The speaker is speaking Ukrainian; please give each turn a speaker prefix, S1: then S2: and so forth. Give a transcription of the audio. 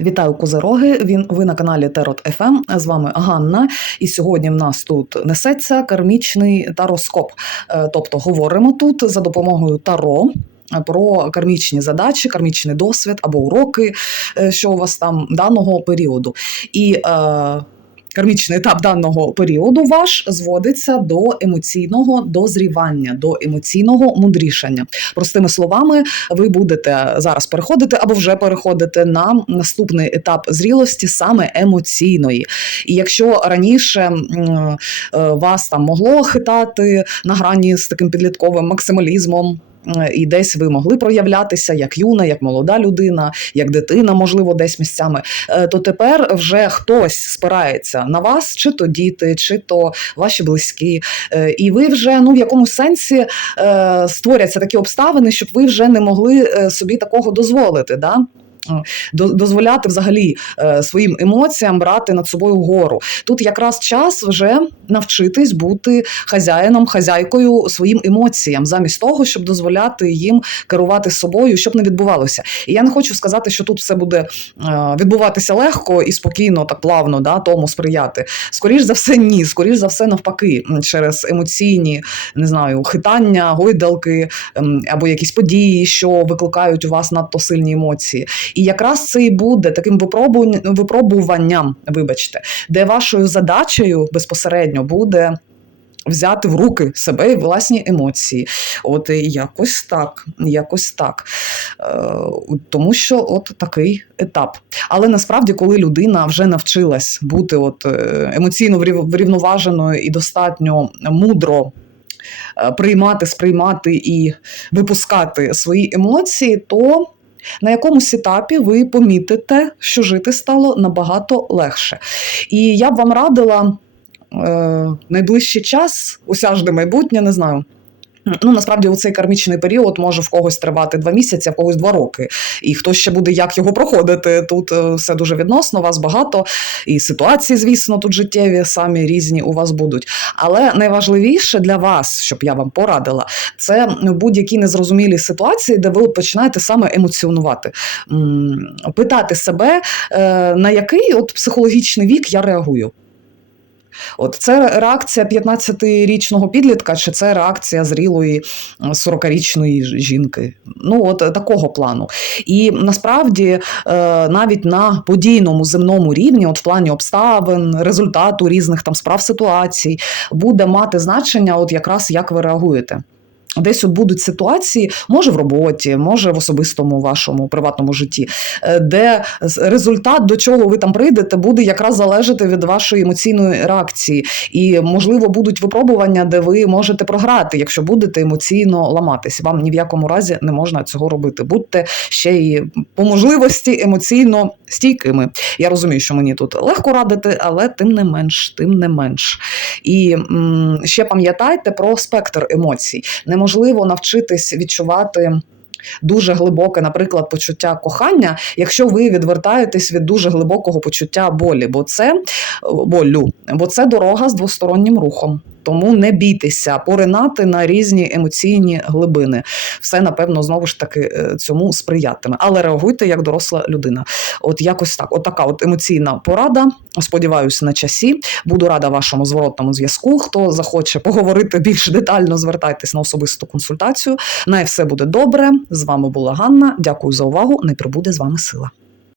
S1: Вітаю козироги! Він ви на каналі Терот ФМ. З вами Ганна. І сьогодні в нас тут несеться кармічний тароскоп. Е, Тобто говоримо тут за допомогою таро. е, Про кармічні задачі, кармічний досвід або уроки, е, що у вас там даного періоду. І е, кармічний етап даного періоду ваш зводиться до емоційного дозрівання, до емоційного мудрішання. Простими словами, ви будете зараз переходити або вже переходите на наступний етап зрілості, саме емоційної. І якщо раніше е, вас там могло хитати на грані з таким підлітковим максималізмом. Е, І десь ви могли проявлятися як юна, як молода людина, як дитина, можливо, десь місцями. е, То тепер вже хтось спирається на вас, чи то діти, чи то ваші близькі, Е, і ви вже ну в якомусь сенсі створяться такі обставини, щоб ви вже не могли собі такого дозволити. Да? Е, до- Дозволяти взагалі е, своїм емоціям брати над собою гору. Тут якраз час вже навчитись бути хазяїном, хазяйкою своїм емоціям, замість того, щоб дозволяти їм керувати собою, щоб не відбувалося. І я не хочу сказати, що тут все буде е, відбуватися легко і спокійно, так плавно, да, тому сприяти. Скоріш за все, ні. Скоріш за все, навпаки, через емоційні не знаю, хитання, гойдалки ем, або якісь події, що викликають у вас надто сильні емоції. І якраз це і буде таким випробувань- випробуванням, вибачте, де вашою задачею безпосередньо буде. Взяти в руки себе і власні емоції, от якось так, якось так. Е, тому що от такий етап. Але насправді, коли людина вже навчилась бути от е, емоційно врівноваженою і достатньо мудро е, приймати, сприймати і випускати свої емоції, то на якомусь етапі ви помітите, що жити стало набагато легше. І я б вам радила е, найближчий час, усяжне майбутнє, не знаю. Ну, насправді, у цей кармічний період може в когось тривати два місяці, а в когось два роки. І хто ще буде як його проходити? Тут е, все дуже відносно, вас багато, і ситуації, звісно, тут життєві самі різні у вас будуть. Але найважливіше для вас, щоб я вам порадила, це будь-які незрозумілі ситуації, де ви починаєте саме емоціонувати, питати себе, е, на який от психологічний вік я реагую. От це реакція 15-річного підлітка, чи це реакція зрілої е, 40-річної жінки. Ну, от е, такого плану. І насправді е, навіть на подійному земному рівні, от в плані обставин, результату різних там справ ситуацій, буде мати значення, от якраз як ви реагуєте. Десь будуть ситуації, може в роботі, може в особистому вашому приватному житті, е, де результат, до чого ви там прийдете, буде якраз залежати від вашої емоційної реакції. І, можливо, будуть випробування, де ви можете програти, якщо будете емоційно ламатись. Вам ні в якому разі не можна цього робити. Будьте ще й по можливості емоційно стійкими. Я розумію, що мені тут легко радити, але тим не менш, тим не менш. І м, ще пам'ятайте про спектр емоцій. Неможливо навчитись відчувати. Дуже глибоке, наприклад, почуття кохання, якщо ви відвертаєтесь від дуже глибокого почуття болі, бо це болю, бо це дорога з двостороннім рухом. Тому не бійтеся поринати на різні емоційні глибини. Все напевно знову ж таки е, цьому сприятиме. Але реагуйте як доросла людина. От якось так. От така от емоційна порада. Сподіваюся, на часі. Буду рада вашому зворотному зв'язку. Хто захоче поговорити більш детально, звертайтесь на особисту консультацію. Най все буде добре. З вами була Ганна. Дякую за увагу. Не прибуде з вами сила.